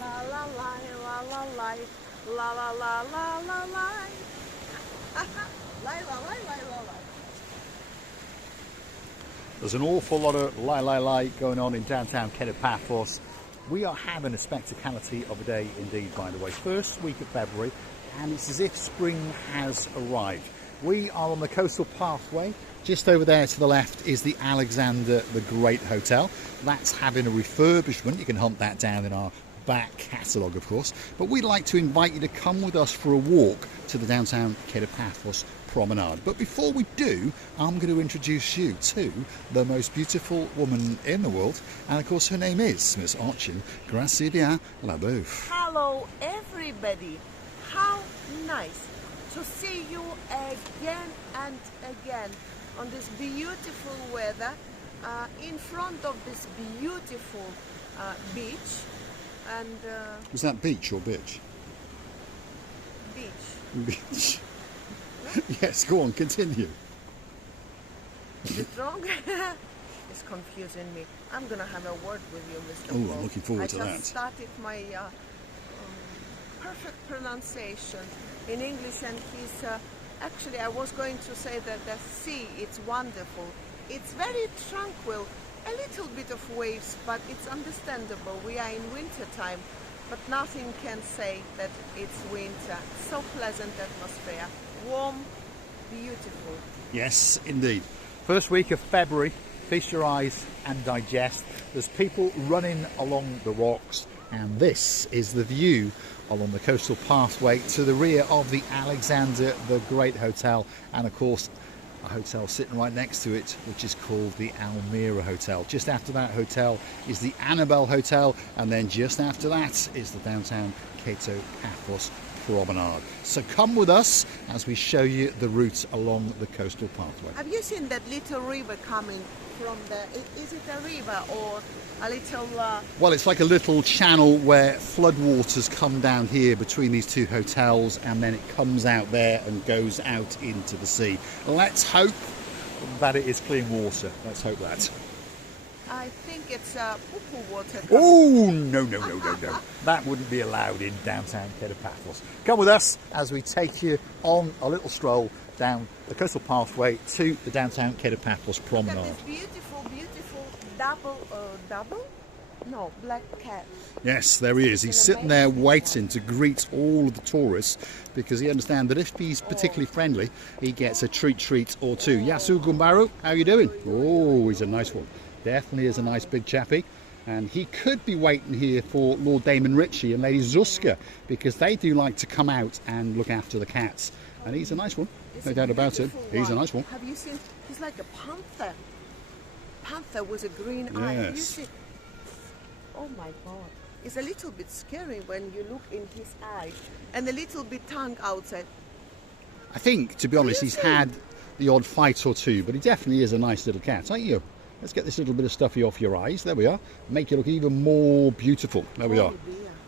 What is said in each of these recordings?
la la la la la la la la la la la la. There's an awful lot of lie going on in downtown Paphos. We are having a spectacality of a day indeed, by the way. First week of February, and it's as if spring has arrived. We are on the coastal pathway. Just over there to the left is the Alexander the Great Hotel. That's having a refurbishment. You can hunt that down in our back catalogue, of course. But we'd like to invite you to come with us for a walk to the downtown Paphos Promenade. But before we do, I'm going to introduce you to the most beautiful woman in the world. And of course, her name is Miss Archin Gracilia Labeouf. Hello, everybody. How nice to see you again and again on this beautiful weather in front of this beautiful beach. And is that beach or bitch? Beach. Beach. Yes, go on, continue. Is it wrong? It's confusing me. I'm going to have a word with you, Mr. Oh, Paul. I'm looking forward to that. I just started my perfect pronunciation in English, and he's actually, I was going to say that the sea, it's wonderful. It's very tranquil, a little bit of waves, but it's understandable. We are in winter time, but nothing can say that it's winter. So pleasant atmosphere, warm, beautiful. Yes, indeed. First week of February, feast your eyes and digest. There's people running along the rocks, and this is the view along the coastal pathway to the rear of the Alexander the Great Hotel, and of course a hotel sitting right next to it which is called the Almira Hotel. Just after that hotel is the Annabelle Hotel, and then just after that is the downtown Kato Paphos Promenade. So come with us as we show you the route along the coastal pathway. Have you seen that little river coming from the, is it a river or a little... Well, it's like a little channel where floodwaters come down here between these two hotels, and then it comes out there and goes out into the sea. Let's hope that it is clean water. Let's hope that. I think it's poo-poo water. Oh, no. That wouldn't be allowed in downtown Paphos. Come with us as we take you on a little stroll down the coastal pathway to the downtown Paphos Promenade. Look at this beautiful double? No, black cat. Yes, there he is. He's sitting there waiting to greet all of the tourists, because he understands that if he's particularly friendly, he gets a treat or two. Yasu Gumbaru, how you doing? Oh, he's a nice one. Definitely is a nice big chappy. And he could be waiting here for Lord Damon Ritchie and Lady Zuska, because they do like to come out and look after the cats. And he's a nice one, no doubt about it. He's a nice one. Have you seen? He's like a panther. Panther with a green eye. Have you seen? Oh my God. It's a little bit scary when you look in his eye and a little bit tongue outside. I think, to be honest, he's had the odd fight or two, but he definitely is a nice little cat, aren't you? Let's get this little bit of stuffy off your eyes. There we are. Make you look even more beautiful. There we are.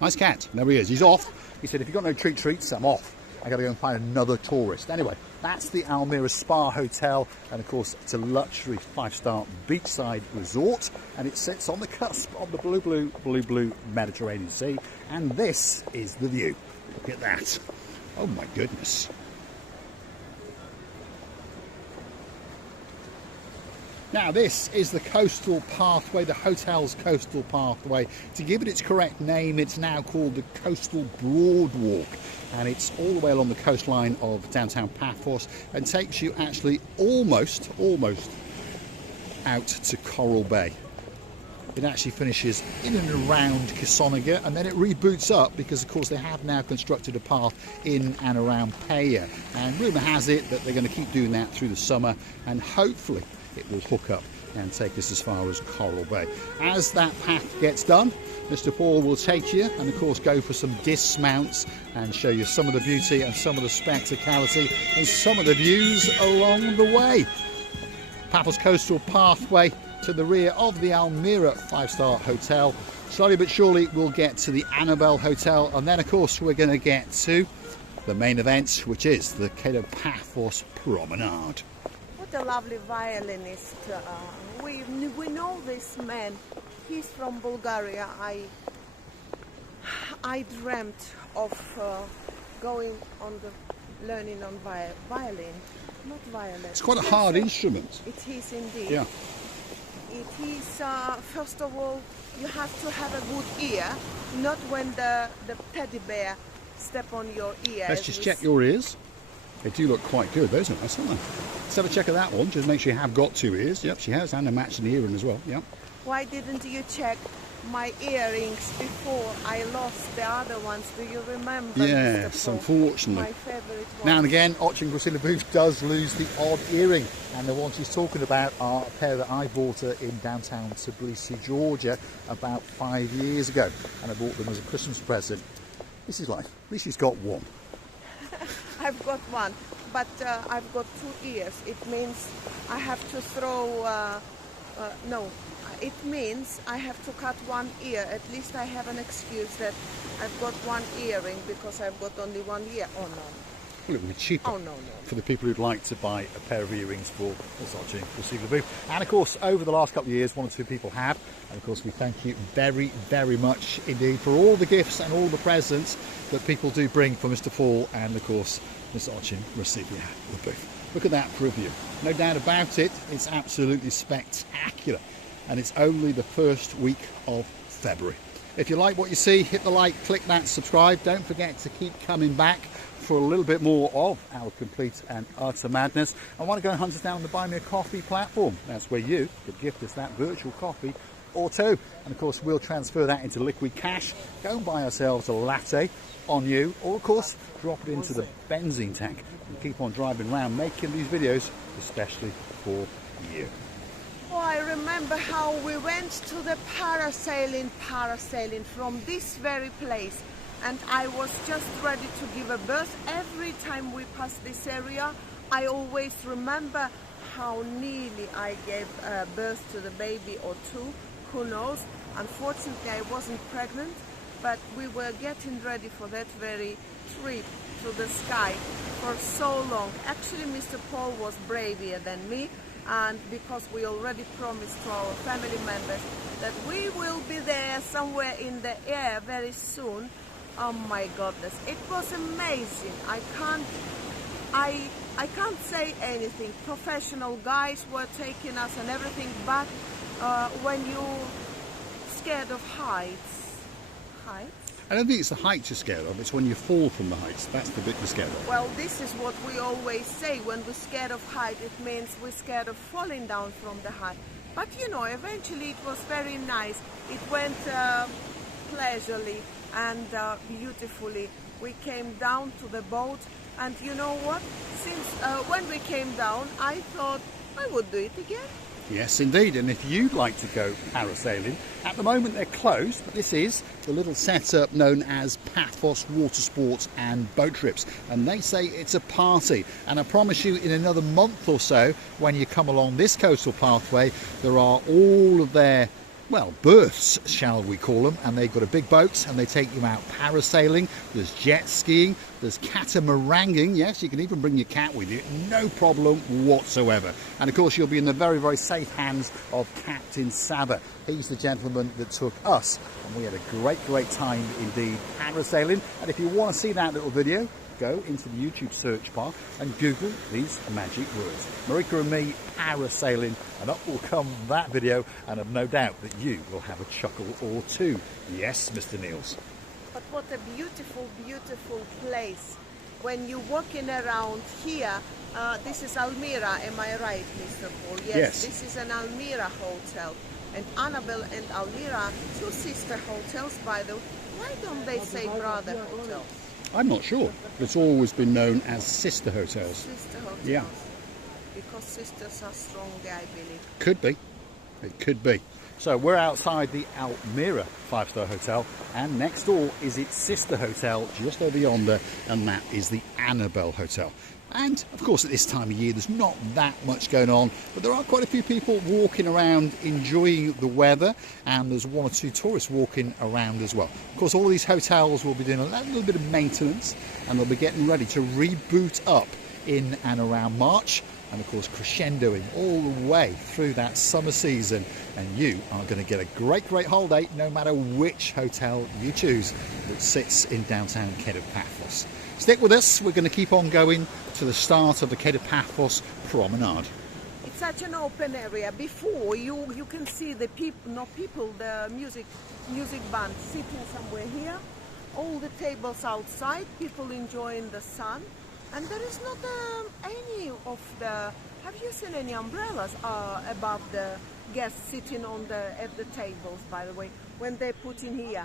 Nice cat. There he is. He's off. He said, if you've got no treats, I'm off. I got to go and find another tourist. Anyway, that's the Almira Spa Hotel, and of course it's a luxury 5-star beachside resort, and it sits on the cusp of the blue Mediterranean Sea, and this is the view. Look at that. Oh my goodness. Now this is the coastal pathway, the hotel's coastal pathway. To give it its correct name, it's now called the Coastal Boardwalk, and it's all the way along the coastline of downtown Paphos and takes you actually almost out to Coral Bay. It actually finishes in and around Kisoniga, and then it reboots up because of course they have now constructed a path in and around Paya, and rumour has it that they're going to keep doing that through the summer, and hopefully it will hook up and take us as far as Coral Bay. As that path gets done, Mr. Paul will take you and of course go for some dismounts and show you some of the beauty and some of the spectacality and some of the views along the way. Paphos Coastal Pathway to the rear of the Almira 5-star Hotel. Slowly but surely we'll get to the Annabelle Hotel, and then of course we're going to get to the main event, which is the Kato Paphos Promenade. What a lovely violinist. We know this man. He's from Bulgaria. I dreamt of going on the learning on violin, not violin. It's quite a hard instrument. It is indeed. Yeah. It is, first of all, you have to have a good ear, not when the teddy bear step on your ear. Let's just check your ears. They do look quite good. Those are nice, aren't they? Let's have a check of that one. Just make sure you have got 2 ears. Yep, she has, and a matching earring as well. Yep. Why didn't you check my earrings before I lost the other ones? Do you remember? Yes, unfortunately. My favourite one. Now and again, Ochin Priscilla Booth does lose the odd earring, and the one she's talking about are a pair that I bought her in downtown Tbilisi, Georgia, about 5 years ago, and I bought them as a Christmas present. This is life. At least she's got one. I've got one, but I've got 2 ears. It means I have to throw. No, it means I have to cut 1 ear. At least I have an excuse that I've got 1 earring because I've got only 1 ear. Oh no. Well, it would be cheaper. Oh no. For the people who'd like to buy a pair of earrings for Ochin Priscilla Booth. And of course, over the last couple of years, 1 or 2 people have. And of course, we thank you very, very much indeed for all the gifts and all the presents that people do bring for Mr. Paul and of course, Mr. Ochin Priscilla Booth. Look at that for a view. No doubt about it, it's absolutely spectacular. And it's only the first week of February. If you like what you see, hit the like, click that subscribe. Don't forget to keep coming back for a little bit more of our complete and utter madness. I want to go and hunt us down on the Buy Me a Coffee platform. That's where you could gift us that virtual coffee or 2. And of course, we'll transfer that into liquid cash, go and buy ourselves a latte on you, or of course, drop it into the benzene tank and keep on driving around making these videos, especially for you. Oh, I remember how we went to the parasailing from this very place, and I was just ready to give a birth. Every time we pass this area, I always remember how nearly I gave birth to the baby or 2, who knows. Unfortunately, I wasn't pregnant, but we were getting ready for that very trip to the sky for so long. Actually, Mr. Paul was braver than me, and because we already promised to our family members that we will be there somewhere in the air very soon. Oh my goodness, it was amazing. I can't say anything. Professional guys were taking us and everything, but when you're scared of heights? I don't think it's the heights you're scared of, it's when you fall from the heights. That's the bit you're scared of. Well, this is what we always say. When we're scared of height, it means we're scared of falling down from the height. But you know, eventually it was very nice. It went pleasurably and beautifully. We came down to the boat, and you know what? Since when we came down, I thought I would do it again. Yes, indeed. And if you'd like to go parasailing, at the moment they're closed, but this is the little setup known as Paphos Water Sports and Boat Trips. And they say it's a party. And I promise you, in another month or so, when you come along this coastal pathway, there are all of their, well, berths, shall we call them, and they've got a big boat and they take you out parasailing. There's jet skiing, there's catamaranging. Yes, you can even bring your cat with you, no problem whatsoever. And of course, you'll be in the very, very safe hands of Captain Saba. He's the gentleman that took us, and we had a great time indeed parasailing. And if you want to see that little video, go into the YouTube search bar and Google these magic words, Marika and me parasailing, and up will come that video, and I've no doubt that you will have a chuckle or 2. Yes, Mr. Niels. But what a beautiful, beautiful place. When you're walking around here, this is Almira, am I right, Mr. Paul? Yes. This is an Almira hotel. And Annabelle and Almira, 2 sister hotels, by the way. Why don't they say brother hotels? I'm not sure. It's always been known as sister hotels. Sister hotels. Yeah. Because sisters are stronger, I believe. Could be. It could be. So we're outside the Almira 5-star hotel, and next door is its sister hotel just over yonder, and that is the Annabelle Hotel. And of course, at this time of year, there's not that much going on, but there are quite a few people walking around enjoying the weather, and there's 1 or 2 tourists walking around as well. Of course, all these hotels will be doing a little bit of maintenance, and they'll be getting ready to reboot up in and around March, and of course crescendoing all the way through that summer season and you are going to get a great holiday no matter which hotel you choose that sits in downtown Kato Paphos. Stick with us, we're going to keep on going to the start of the Kato Paphos Promenade. It's such an open area. Before you can see the the music band sitting somewhere here. All the tables outside, people enjoying the sun, and there is not any of the. Have you seen any umbrellas above the guests sitting at the tables? By the way, when they put in here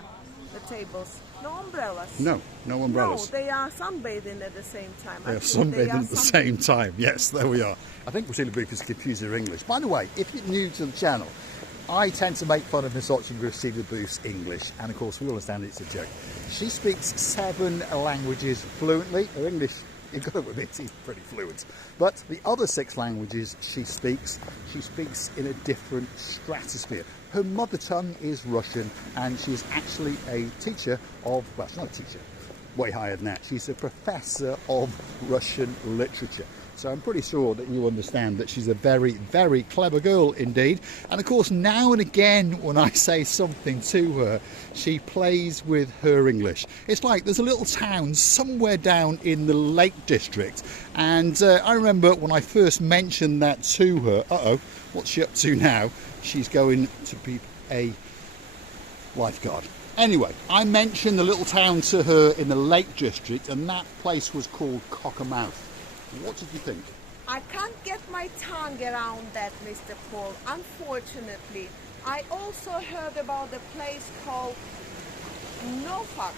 the tables, no umbrellas. No umbrellas. No, they are sunbathing at the same time. They are sunbathing at the same time. Yes, there we are. I think Priscilla Booth is confused with her English. By the way, if you're new to the channel, I tend to make fun of Miss Otch and Priscilla Booth's English, and of course we all understand it's a joke. She speaks 7 languages fluently. Her English, you've got to admit, is pretty fluent. But the other 6 languages she speaks in a different stratosphere. Her mother tongue is Russian, and she's actually a teacher of, well, she's not a teacher, way higher than that. She's a professor of Russian literature. So I'm pretty sure that you understand that she's a very clever girl indeed. And of course, now and again, when I say something to her, she plays with her English. It's like there's a little town somewhere down in the Lake District. And I remember when I first mentioned that to her, what's she up to now? She's going to be a lifeguard. Anyway, I mentioned the little town to her in the Lake District, and that place was called Cockermouth. What did you think? I can't get my tongue around that, Mr. Paul. Unfortunately, I also heard about the place called Norfolk.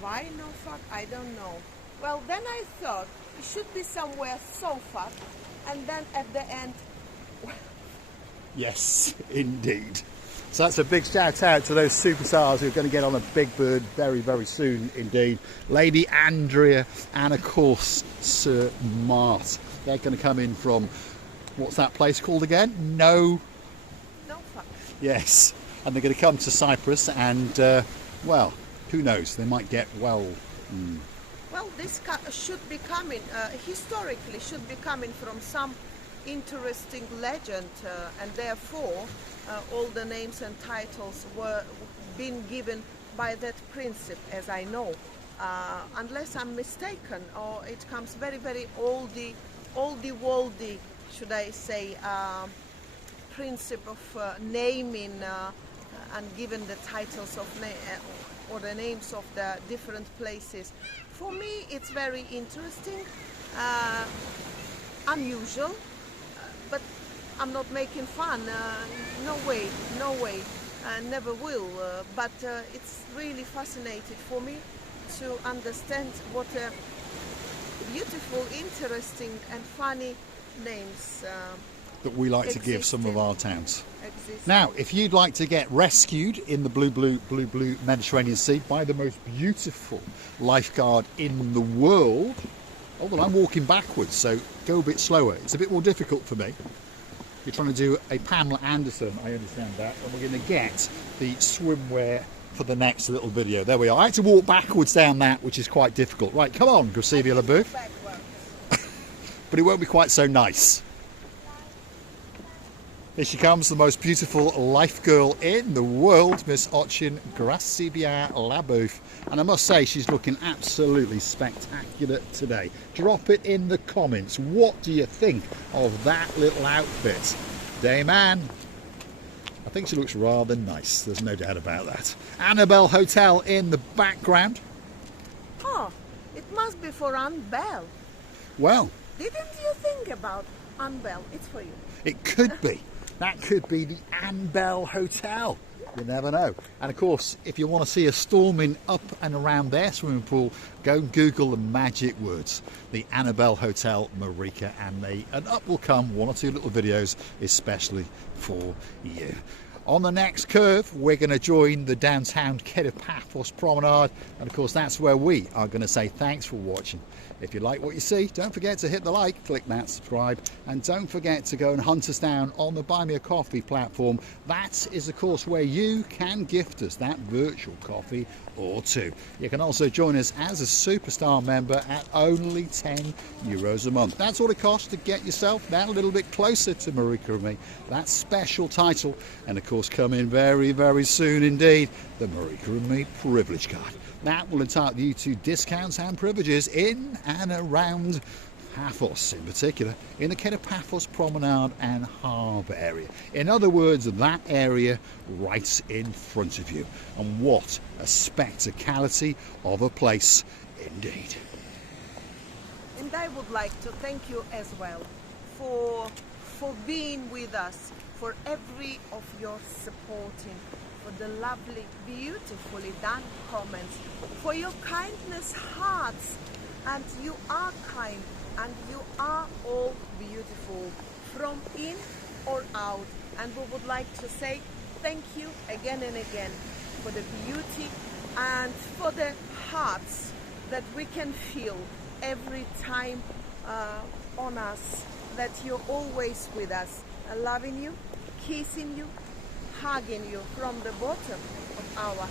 Why Norfolk? I don't know. Well, then I thought it should be somewhere Suffolk, and then at the end. Yes, indeed. So that's a big shout out to those superstars who are going to get on a big bird very soon indeed. Lady Andrea and of course Sir Mart. They're going to come in from, what's that place called again? Norfolk. Yes, and they're going to come to Cyprus and, well, who knows, they might get Well, this should be coming, historically should be coming from some interesting legend, and therefore all the names and titles were being given by that principle, as I know, unless I'm mistaken, or it comes very oldie-worldy, should I say, principle of naming and giving the titles of or the names of the different places. For me, it's very interesting, unusual. But I'm not making fun, no way, never will. But it's really fascinating for me to understand what a beautiful, interesting and funny names that we like to give some of our towns. Exist. Now, if you'd like to get rescued in the blue Mediterranean Sea by the most beautiful lifeguard in the world, oh, well, I'm walking backwards, so go a bit slower. It's a bit more difficult for me. You're trying to do a Pamela Anderson, I understand that, and we're going to get the swimwear for the next little video. There we are. I had to walk backwards down that, which is quite difficult. Right, come on, Gracia LaBeouf. But it won't be quite so nice. Here she comes, the most beautiful life girl in the world, Miss Ochin Gracia LaBeouf. And I must say, she's looking absolutely spectacular today. Drop it in the comments. What do you think of that little outfit? Dame Anne. I think she looks rather nice. There's no doubt about that. Annabelle Hotel in the background. Oh, it must be for Anne Bell. Well. Didn't you think about Anne Bell? It's for you. It could be. That could be the Annabelle Hotel. You never know. And of course, if you want to see a storming up and around their swimming pool, go and Google the magic words, the Annabelle Hotel, Marika and me, and up will come 1 or 2 little videos especially for you. On the next curve, we're going to join the downtown Paphos Promenade, and of course that's where we are going to say thanks for watching. If you like what you see, don't forget to hit the like, click that subscribe, and don't forget to go and hunt us down on the Buy Me a Coffee platform. That is of course where you can gift us that virtual coffee or two. You can also join us as a superstar member at only €10 a month. That's all it costs to get yourself that little bit closer to Marika and me, that special title, and of course come in very, very soon indeed, the Marika and me privilege card. That will entitle you to discounts and privileges in and around Paphos, in particular in the Paphos Promenade and Harbour area. In other words, that area right in front of you. And what a spectacality of a place indeed. And I would like to thank you as well for being with us, for every of your supporting, for the lovely, beautifully done comments, for your kindness hearts. And you are kind, and you are all beautiful from in or out. And we would like to say thank you again and again for the beauty and for the hearts that we can feel every time on us, that you're always with us, loving you, kissing you, hugging you from the bottom of our.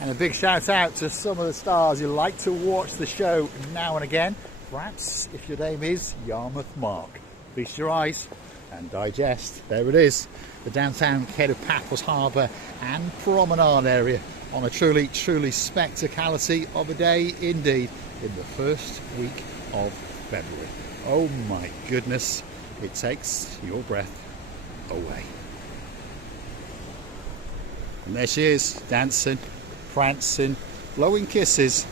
And a big shout out to some of the stars who like to watch the show now and again. Perhaps if your name is Yarmouth Mark. Feast your eyes and digest. There it is, the downtown Paphos Harbour and Promenade area on a truly, truly spectacality of a day indeed in the first week of February. Oh my goodness, it takes your breath away. And there she is, dancing, prancing, blowing kisses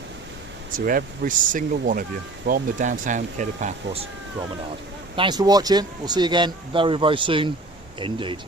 to every single one of you from the downtown Paphos Promenade. Thanks for watching. We'll see you again very, very soon indeed.